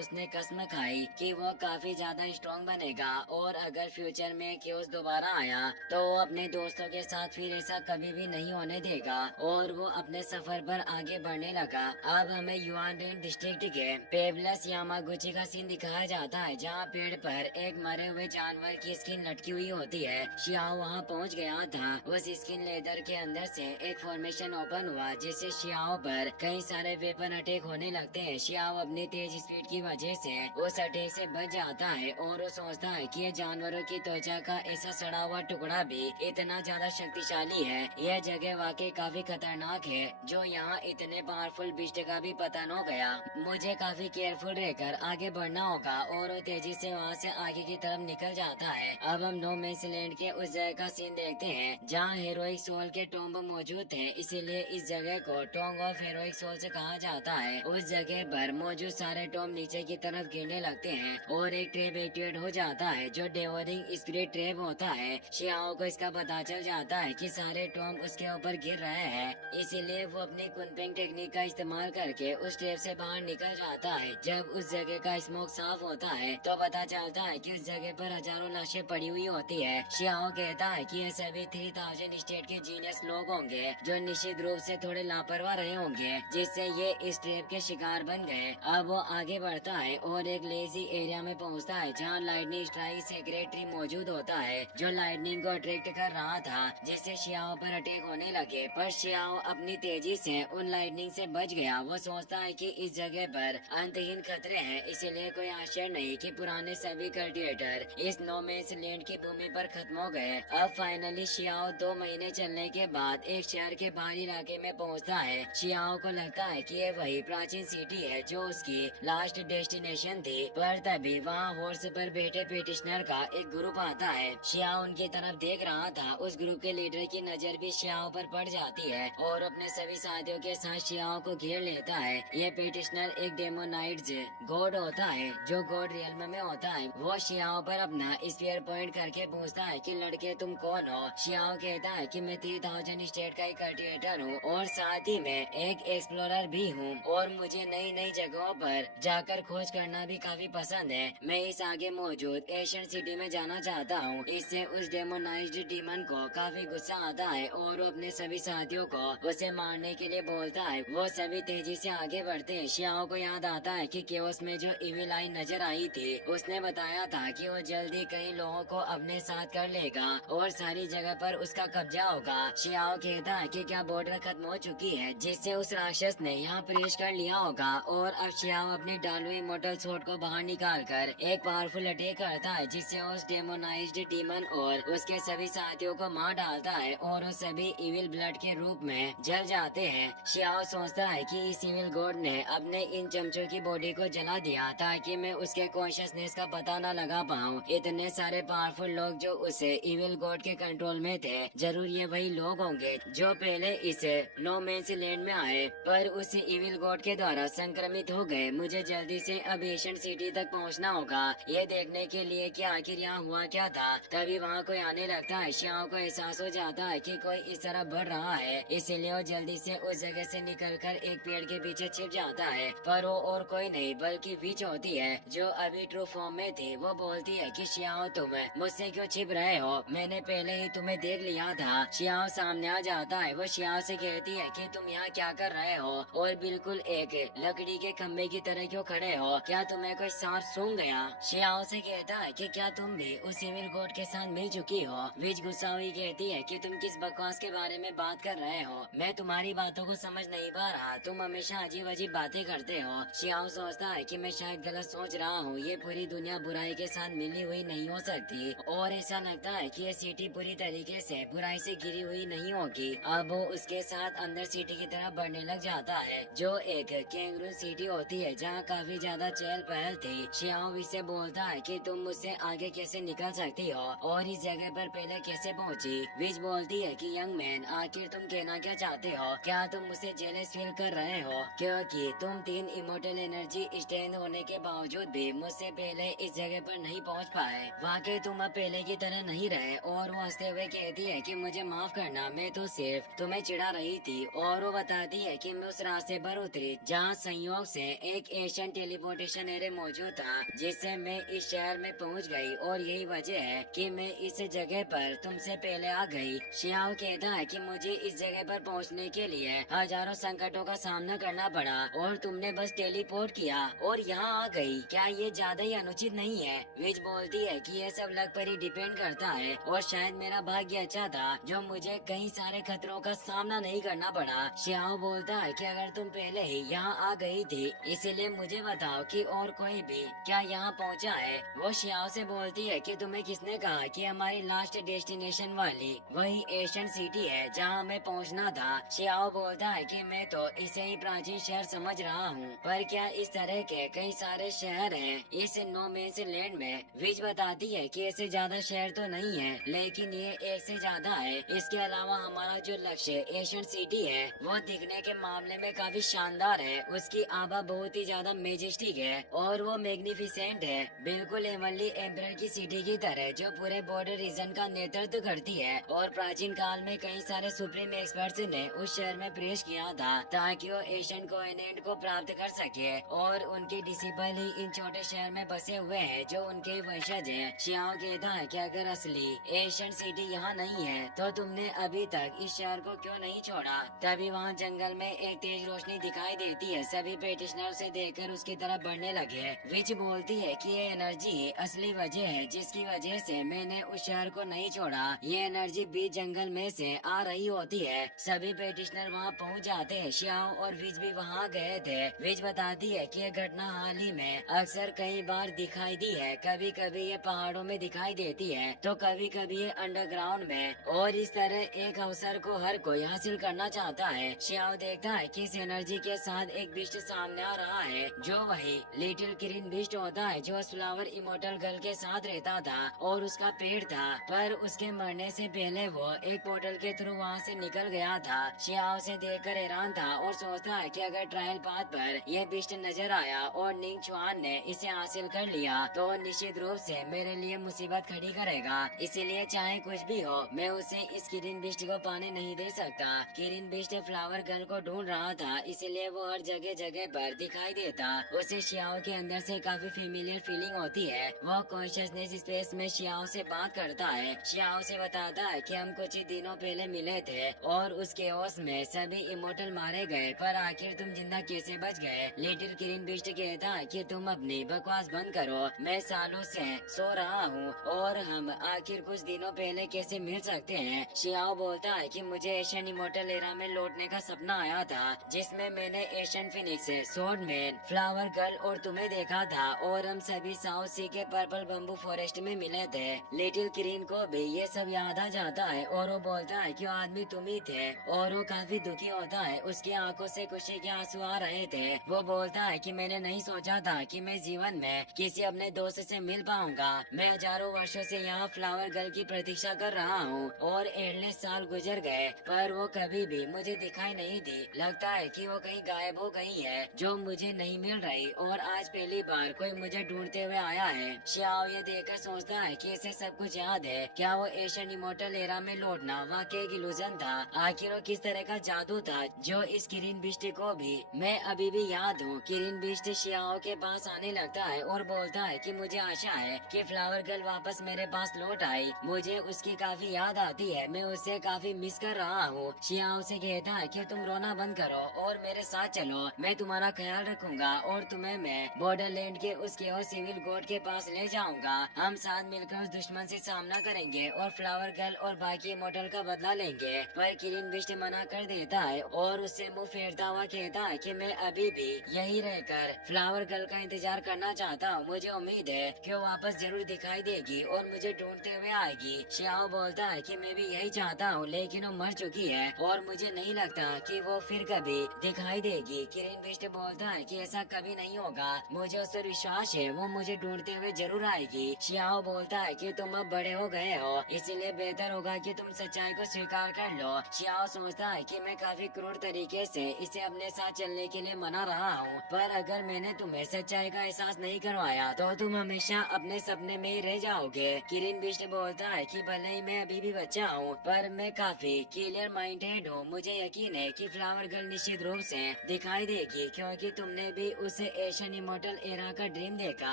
उसने कसम खाई कि वो काफी ज्यादा स्ट्रॉन्ग बनेगा और अगर फ्यूचर में क्योस दोबारा आया तो वो अपने दोस्तों के साथ फिर ऐसा कभी भी नहीं होने देगा और वो अपने सफर पर आगे बढ़ने लगा। अब हमें युआन रेन डिस्ट्रिक्ट के पेबलस यामागुची का सीन दिखाया जाता है, जहाँ पेड़ पर एक मरे हुए जानवर की स्किन लटकी हुई होती है। शियाओ वहाँ पहुँच गया था। उस स्किन लेदर के अंदर से एक फॉर्मेशन ओपन हुआ जिससे शियाओ पर कई सारे वेपन अटैक होने लगते हैं। शियाओ अपनी तेज स्पीड की वजह से उस अटैक से बच जाता है और वो सोचता है कि ये जानवरों की त्वचा का ऐसा सड़ा हुआ टुकड़ा भी इतना ज्यादा शक्तिशाली है। यह जगह वाकई काफी खतरनाक है, जो यहाँ इतने पावरफुल बिस्ट का भी पता न गया। मुझे काफी केयरफुल रहकर आगे बढ़ना होगा और वो तेजी से वहाँ से आगे की तरफ निकल जाता है। अब हम नो मैंस लैंड के उस जगह का सीन देखते हैं जहाँ हेरोइक सोल के टॉम्ब मौजूद थे, इसीलिए इस जगह को टोंग ऑफ हेरोइक सोल से कहा जाता है। उस जगह पर मौजूद सारे टॉम्ब नीचे की तरफ गिरने लगते हैं और एक ट्रैप एक्टिवेट हो जाता है जो डेवोरिंग स्पिरिट ट्रैप होता है। शियाओ को इसका पता चल जाता है कि सारे टॉम्ब उसके ऊपर गिर रहे हैं, इसीलिए वो अपनी कुनपिंग टेक्निक का इस्तेमाल करके उस ट्रैप से बाहर निकल जाता है। जब उस जगह का स्मोक साफ होता है तो पता चलता है कि उस जगह पर हजारों लाशें पड़ी हुई होती है। शियाओ कहता है कि ये सभी 3000 स्टेट के जीनियस लोग होंगे जो निश्चित रूप से थोड़े लापरवाह रहे होंगे, जिससे ये इस ट्रैप के शिकार बन गए। अब वो आगे बढ़ता है और एक लेजी एरिया में पहुंचता है जहां लाइटनिंग स्ट्राइक सेक्रेटरी मौजूद होता है, जो लाइटनिंग को अट्रैक्ट कर रहा था जिससे शियाओ पर अटैक होने लगे। पर शियाओ अपनी तेजी से उन लाइटनिंग से बच गया। वो सोचता है कि इस जगह पर अंतहीन खतरे हैं, इसीलिए कोई आश्चर्य नहीं कि पुराने सभी कल्टिवेटर इस नो मैंस लैंड की भूमि पर खत्म हो गए। अब फाइनली शियाओ 2 महीने चलने के बाद एक शहर के बाहरी इलाके में पहुंचता है। शियाओ को लगता है कि ये वही प्राचीन सिटी है जो उसकी लास्ट डेस्टिनेशन थी, पर तभी वहाँ हॉर्स पर बैठे पेटिशनर का एक ग्रुप आता है। शियाओ उनकी तरफ देख रहा था। उस ग्रुप के लीडर की नजर भी शियाओ पर पड़ जाती है और अपने सभी साथियों के साथ शियाओ को घेर लेता है। ये पेटिशनर एक डेमोनाइट्स गॉड होता है जो गॉड रियल्म में होता है। वो शियाओ पर अपना स्पीयर पॉइंट करके पूछता है कि लड़के तुम कौन हो। शियाओ कहता है कि मैं 3000 स्टेट का एक कल्टिवेटर हूँ और साथ ही मैं एक एक्सप्लोरर भी हूँ और मुझे नई नई जगहों पर जाकर खोज करना भी काफी पसंद है। मैं इस आगे मौजूद एशियन सिटी में जाना चाहता हूँ। इससे उस डेमोनाइज्ड डीमन को काफी गुस्सा आता है और वो अपने सभी साथियों को उसे मारने के लिए बोलता है। वो सभी तेजी से आगे बढ़ते हैं। शियाओ को याद आता है कि केओस में जो इविल आई नजर आई थी उसने बताया था कि वो जल्दी कई लोगों को अपने साथ कर लेगा और सारी जगह पर उसका कब्जा होगा। शियाओ कहता है कि क्या बॉर्डर खत्म हो चुकी है जिससे उस राक्षस ने यहाँ प्रवेश कर लिया होगा और अब शियाओ अपनी डालू इमोर्टल स्वॉर्ड को बाहर निकाल कर एक पावरफुल अटैक करता है जिससे उस डेमोनाइज्ड डीमन और उसके सभी साथियों को मार डालता है और वो सभी इविल ब्लड के रूप में जल जाते हैं। शियाओ सोचता है कि इस इविल गॉड ने अपने इन चमचों की बॉडी को जला दिया ताकि मैं उसके कॉन्शियसनेस का पता न लगा पाऊँ। इतने सारे पावरफुल लोग जो उसे इविल गॉड के कंट्रोल में थे, जरूर ये वही लोग होंगे जो पहले इस नो मैंस लैंड में आए पर उस इविल गॉड के द्वारा संक्रमित हो गए। मुझे जल्दी से अब एशियन सिटी तक पहुंचना होगा ये देखने के लिए कि आखिर यहाँ हुआ क्या था। तभी वहाँ कोई आने लगता है। शियाओ को एहसास हो जाता है कि कोई इस तरह बढ़ रहा है, इसीलिए वो जल्दी से उस जगह से निकलकर एक पेड़ के पीछे छिप जाता है। पर वो और कोई नहीं बल्कि विच होती है जो अभी ट्रू फॉर्म में थी। वो बोलती है कि शियाओ तुम मुझसे क्यों छिप रहे हो, मैंने पहले ही तुम्हें देख लिया था। शियाओ सामने आ जाता है। वो शियाओ से कहती है कि तुम यहाँ क्या कर रहे हो और बिल्कुल एक लकड़ी के खम्भे की तरह क्यों खड़े हो, क्या तुम्हें कोई सांप सूंघ गया। शियाओ से कहता है कि क्या तुम भी उस सिविल गॉड के साथ मिल चुकी हो। विच गुस्सा हुई कहती है कि तुम किस बकवास के बारे में बात कर रहे हो, मैं तुम्हारी बातों को समझ नहीं पा रहा, तुम हमेशा अजीब अजीब बातें करते हो। शियाओ सोचता है कि मैं शायद गलत सोच रहा हूँ, ये पूरी दुनिया बुराई के साथ मिली हुई नहीं हो सकती और ऐसा लगता है कि ये सिटी पूरी तरीके से बुराई से घिरी हुई नहीं होगी। अब वो उसके साथ अंदर सिटी की तरफ बढ़ने लग जाता है जो एक कैंगरू सिटी होती है जहाँ काफी ज्यादा चहल पहल थी। शियाओ इससे बोलता है कि तुम मुझसे आगे कैसे निकल सकती हो और इस जगह पर पहले कैसे पहुँची। विच बोलती है कि यंग मैन आखिर तुम कहना क्या चाहते हो, क्या तुम मुझसे जेलस फील कर रहे हो क्योंकि तुम 3 इमोर्टल एनर्जी स्ट्रेंथ होने के बावजूद भी मुझसे पहले इस जगह पर नहीं पहुंच पाए। वाकई तुम अब पहले की तरह नहीं रहे। और वो हंसते हुए कहती है कि मुझे माफ करना, मैं तो सिर्फ तुम्हें चिढ़ा रही थी। और वो बताती है कि मैं उस रास्ते पर उतरी जहाँ संयोग से एक एशियन टेलीपोर्टेशन एरे मौजूद था जिससे मैं इस शहर में पहुंच गई और यही वजह है कि मैं इस जगह पर तुमसे पहले आ गई। शियाओ कहता है कि मुझे इस जगह पर पहुंचने के लिए हजारों संकटों का सामना करना पड़ा और तुमने बस टेलीपोर्ट किया और यहाँ आ गई। क्या ये ज्यादा ही अनुचित नहीं है? विज बोलती है कि ये सब लक पर ही डिपेंड करता है और शायद मेरा भाग्य अच्छा था जो मुझे कई सारे खतरों का सामना नहीं करना पड़ा। शियाओ बोलता है कि अगर तुम पहले ही यहाँ आ गई थी इसलिए मुझे बताओ कि और कोई भी क्या यहाँ पहुँचा है। वो शियाओ से बोलती है कि तुम्हें किसने कहा कि हमारी लास्ट डेस्टिनेशन वाली वही एशियन सिटी है जहाँ हमें पहुँचना था। शियाओ बोलता है कि मैं तो इसे ही प्राचीन शहर समझ रहा हूँ, पर क्या इस तरह के कई सारे शहर हैं इस नो मेंस लैंड में? विज बताती है कि ऐसे ज्यादा शहर तो नहीं है लेकिन ये एक से ज्यादा है। इसके अलावा हमारा जो लक्ष्य एशियन सिटी है वो दिखने के मामले में काफी शानदार है। उसकी आभा बहुत ही ज्यादा मेजेस्टिक है और वो मैग्निफिसेंट है, बिल्कुल हेवनली एम्परर की सिटी की तरह जो पूरे बॉर्डर रीजन का नेतृत्व करती है। और प्राचीन काल में कई सारे सुप्रीम एक्सपर्ट्स ने उस शहर में प्रवेश किया था ताकि वो एशियन कोऑर्डिनेट को प्राप्त कर सके और उनके डिसिपल ही इन छोटे शहर में बसे हुए हैं जो उनके वंशज हैं। शियाओ कहता है कि अगर असली एशियन सिटी यहाँ नहीं है तो तुमने अभी तक इस शहर को क्यों नहीं छोड़ा? तभी वहाँ जंगल में एक तेज रोशनी दिखाई देती है। सभी पेटिशनर से देखकर उसकी तरफ बढ़ने लगे। विच बोलती है कि ये एनर्जी असली वजह है जिसकी वजह से मैंने उस शहर को नहीं छोड़ा। ये एनर्जी बीच जंगल में से आ रही होती है। सभी पेटिशनर वहाँ पहुँच जाते हैं। शियाओ और विच भी वहाँ गए थे। विच बताती है कि ये घटना हाल ही में अक्सर कई बार दिखाई दी है। कभी कभी ये पहाड़ों में दिखाई देती है तो कभी कभी ये अंडरग्राउंड में, और इस तरह एक अवसर को हर कोई हासिल करना चाहता है। शियाओ देखता है कि इस एनर्जी के साथ एक बिस्ट सामने आ रहा है जो वही लिटिल किरिन बिस्ट होता है जो फ्लावर इमोर्टल गर्ल के साथ रहता था और उसका पेड़ था, पर उसके मरने से पहले वो एक पोर्टल के थ्रू वहाँ से निकल गया था। शियाओ से देखकर हैरान था और सोचता है कि अगर ट्रायल पाथ पर यह बिस्ट नजर आया और निंग चुआन ने इसे हासिल कर लिया तो निश्चित रूप से मेरे लिए मुसीबत खड़ी करेगा। इसीलिए चाहे कुछ भी हो मैं उसे इस किरिन बिस्ट को पाने नहीं दे सकता। किरिन बिस्ट फ्लावर गर्ल को ढूंढ रहा था इसलिए वो हर जगह जगह पर दिखाई देता। उसे शियाओ के अंदर से काफी फेमिलियर फीलिंग होती है। वो कॉन्शियसनेस स्पेस में शियाओ से बात करता है। शियाओ से बताता है कि हम कुछ ही दिनों पहले मिले थे और उस केओस में सभी इमोर्टल मारे गए, पर आखिर तुम जिंदा कैसे बच गए? लिटिल किरिन बिस्ट कहता है कि तुम अपनी बकवास बंद करो, मैं सालों से सो रहा हूँ और हम आखिर कुछ दिनों पहले कैसे मिल सकते हैं? शियाओ बोलता है कि मुझे एशियन इमोर्टल एरा में लौटने का सपना आया था जिसमें मैंने Asian Phoenix, swordsman, flower girl और तुम्हें देखा था और हम सभी साउथ सी के पर्पल बम्बू फॉरेस्ट में मिले थे। लिटिल किरिन को भी ये सब याद आ जाता है और वो बोलता है कि वो आदमी तुम ही थे और वो काफी दुखी होता है। उसकी आंखों से खुशी के आंसू आ रहे थे। वो बोलता है कि मैंने नहीं सोचा था कि मैं जीवन में किसी अपने दोस्त से मिल पाऊंगा। मैं हजारों वर्षों से यहाँ फ्लावर गर्ल की प्रतीक्षा कर रहा हूँ और एंडलेस साल गुजर गए पर वो कभी भी मुझे दिखाई नहीं दी। लगता है कि वो कहीं गायब हो गई है जो मुझे नहीं मिल रही और आज पहली बार कोई मुझे ढूंढते हुए आया है। शियाओ ये देखकर सोचता है कि इसे सब कुछ याद है। क्या वो एशियन इमोर्टल एरा में लौटना वाकई एक इल्यूजन था? आखिर वो किस तरह का जादू था जो इस किरिन बिस्ट को भी मैं अभी भी याद हूँ। किरिन बिस्ट शियाओ के पास आने लगता है और बोलता है कि मुझे आशा है कि फ्लावर गर्ल वापस मेरे पास लौट आई। मुझे उसकी काफी याद आती है, मैं उसे काफी मिस कर रहा हूँ। शियाओ से कहता है कि तुम रोना बंद करो और मेरे साथ चलो, मैं तुम्हारा ख्याल रखूंगा और तुम्हें मैं बॉर्डरलैंड के उसके और सिविल गॉड के पास ले जाऊंगा। हम साथ मिलकर उस दुश्मन से सामना करेंगे और फ्लावर गर्ल और बाकी इमोर्टल का बदला लेंगे। पर किरिन बिस्ट मना कर देता है और उससे मुंह फेरता हुआ कहता है कि मैं अभी भी यही रहकर फ्लावर गर्ल का इंतजार करना चाहता हूँ। मुझे उम्मीद है कि वो वापस जरूर दिखाई देगी और मुझे ढूंढते हुए आएगी। शियाओ बोलता है कि मैं भी यही चाहता हूँ लेकिन वो मर चुकी है और मुझे नहीं लगता कि वो फिर कभी दिखाई देगी। किरिन बिस्ट बोलता है कि ऐसा कभी नहीं होगा, मुझे उस पर विश्वास है, वो मुझे ढूंढते हुए जरूर आएगी। शियाओ बोलता है कि तुम अब बड़े हो गए हो इसीलिए बेहतर होगा कि तुम सच्चाई को स्वीकार कर लो। शियाओ सोचता है कि मैं काफी क्रूर तरीके से इसे अपने साथ चलने के लिए मना रहा हूँ, पर अगर मैंने तुम्हें सच्चाई का एहसास नहीं करवाया तो तुम हमेशा अपने सपने में ही रह जाओगे। किरिन बिस्ट बोलता है कि भले ही मैं अभी भी बच्चा हूँ पर मैं काफी क्लियर माइंडेड हूँ। मुझे यकीन है कि फ्लावर गर्ल निश्चित रूप से दिखाई देगी क्योंकि तुमने भी उस से एशियन इमोर्टल एरा का ड्रीम देखा,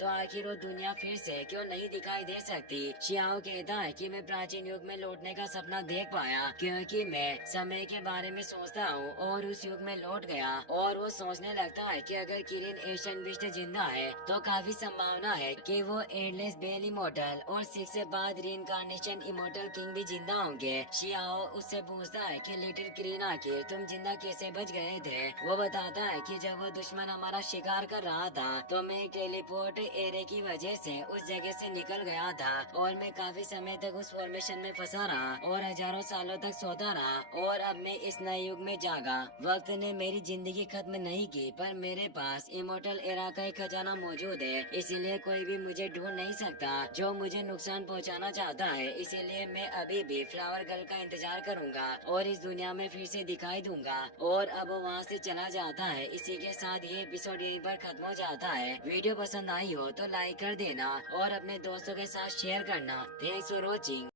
तो आखिर वो दुनिया फिर से क्यों नहीं दिखाई दे सकती। शियाओ कहता है कि मैं प्राचीन युग में लौटने का सपना देख पाया क्योंकि मैं समय के बारे में सोचता हूँ और उस युग में लौट गया। और वो सोचने लगता है कि अगर किरिन एशियन बिस्ट जिंदा है तो काफी संभावना है कि वो एंडलेस बेल इमोर्टल और 6 से बाद रीइंकार्नेशन इमोर्टल किंग भी जिंदा होंगे। शियाओ उससे पूछता है कि लिटिल किरिन आखिर तुम जिंदा कैसे बच गए थे। वो बताता है कि जब वो दुश्मन हमारा शिकार कर रहा था तो मैं टेलीपोर्ट एरे की वजह से उस जगह से निकल गया था और मैं काफी समय तक उस फॉर्मेशन में फंसा रहा और हजारों सालों तक सोता रहा और अब मैं इस नए युग में जागा। वक्त ने मेरी जिंदगी खत्म नहीं की पर मेरे पास इमोर्टल एरा का एक खजाना मौजूद है, इसीलिए कोई भी मुझे ढूंढ नहीं सकता जो मुझे नुकसान पहुंचाना चाहता है। इसीलिए मैं अभी भी फ्लावर गर्ल का इंतजार करूंगा और इस दुनिया में फिर से दिखाई दूंगा। और अब वो वहाँ से चला जाता है। इसी के साथ ये एपिसोड यहीं पर खत्म हो जाता है। वीडियो पसंद आई हो तो लाइक कर देना और अपने दोस्तों के साथ शेयर करना। Thanks for watching.